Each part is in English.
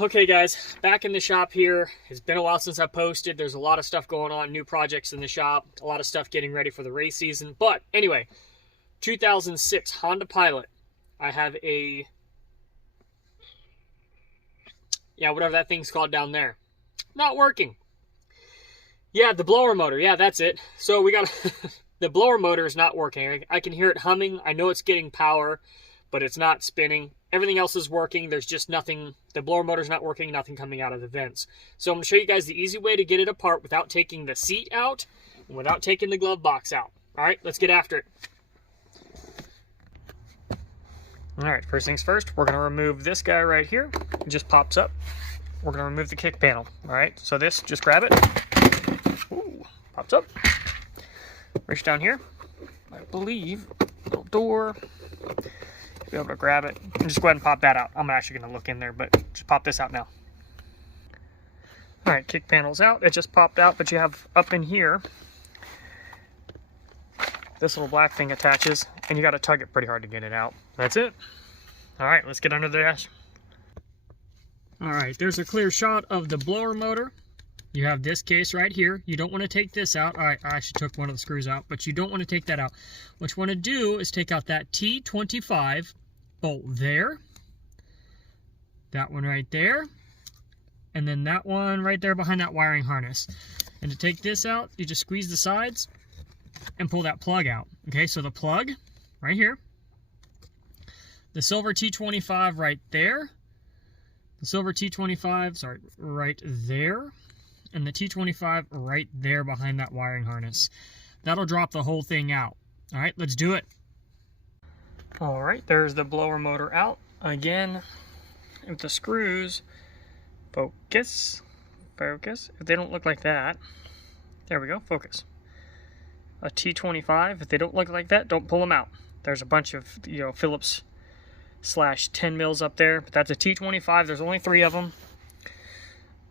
Okay guys, back in the shop here. It's been a while since I posted. There's a lot of stuff going on, new projects in the shop, a lot of stuff getting ready for the race season. But anyway, 2006 Honda Pilot. I have a, whatever that thing's called down there. Not working. Yeah, the blower motor. Yeah, that's it. So we got, the blower motor is not working. I can hear it humming. I know it's getting power, but it's not spinning. Everything else is working. There's just nothing. The blower motor's not working. Nothing coming out of the vents. So I'm going to show you guys the easy way to get it apart without taking the seat out and without taking the glove box out. All right, let's get after it. All right, first things first, we're going to remove this guy right here. It just pops up. We're going to remove the kick panel. All right, so this, just grab it. Ooh, pops up. Reach down here. I believe, little door. Be able to grab it and just go ahead and pop that out. I'm actually going to look in there, but just pop this out now. All right, kick panel's out. It just popped out, but you have up in here, this little black thing attaches, and you got to tug it pretty hard to get it out. That's it. All right, let's get under the dash. All right, there's a clear shot of the blower motor. You have this case right here. You don't want to take this out. All right, I actually took one of the screws out, but you don't want to take that out. What you want to do is take out that T25 bolt there, that one right there, and then that one right there behind that wiring harness. And to take this out, you just squeeze the sides and pull that plug out. Okay, so the plug right here, the silver T25 right there, the silver T25, sorry, right there, and the T25 right there behind that wiring harness. That'll drop the whole thing out. All right, let's do it. All right, there's the blower motor out. Again, with the screws, focus. If they don't look like that, there we go, focus. A T25, if they don't look like that, don't pull them out. There's a bunch of, Phillips / 10 mils up there, but that's a T25. There's only 3 of them.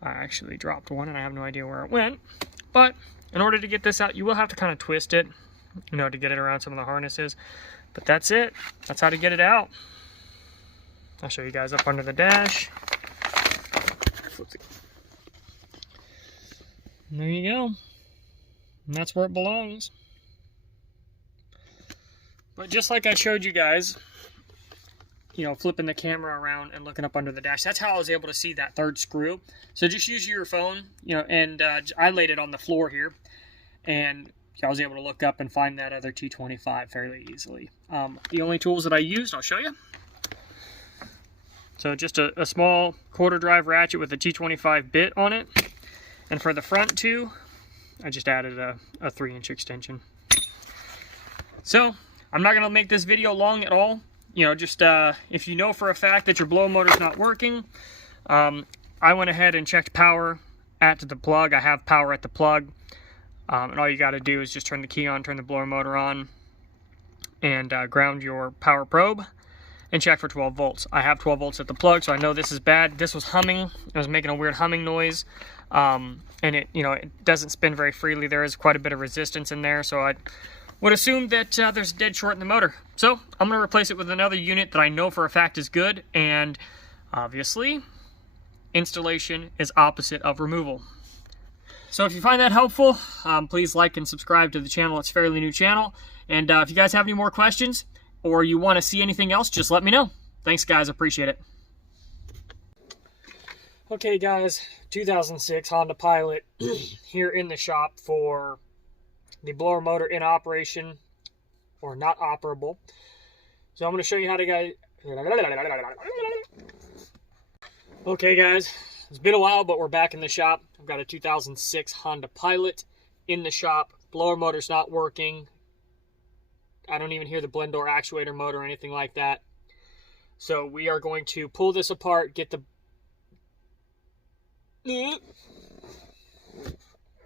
I actually dropped one and I have no idea where it went. But in order to get this out, you will have to kind of twist it, to get it around some of the harnesses. But that's it. That's how to get it out. I'll show you guys up under the dash. And there you go. And that's where it belongs. But just like I showed you guys, flipping the camera around and looking up under the dash, that's how I was able to see that third screw. So just use your phone, and I laid it on the floor here, and I was able to look up and find that other T25 fairly easily. The only tools that I used, I'll show you. So just a small quarter drive ratchet with a T25 bit on it. And for the front too, I just added a 3-inch extension. So I'm not going to make this video long at all. If you know for a fact that your blower motor's not working, I went ahead and checked power at the plug. I have power at the plug. And all you got to do is just turn the key on, turn the blower motor on, and ground your power probe and check for 12 volts. I have 12 volts at the plug, so I know this is bad. This was humming. It was making a weird humming noise, and it doesn't spin very freely. There is quite a bit of resistance in there, so I would assume that there's a dead short in the motor. So I'm going to replace it with another unit that I know for a fact is good, and obviously installation is opposite of removal. So if you find that helpful, please like and subscribe to the channel. It's a fairly new channel. And if you guys have any more questions or you want to see anything else, just let me know. Thanks, guys. Appreciate it. Okay, guys. 2006 Honda Pilot here in the shop for the blower motor in operation or not operable. So I'm going to show you how to get... Okay, guys. It's been a while, but we're back in the shop. I've got a 2006 Honda Pilot in the shop. Blower motor's not working. I don't even hear the blend door actuator motor or anything like that. So we are going to pull this apart, get the...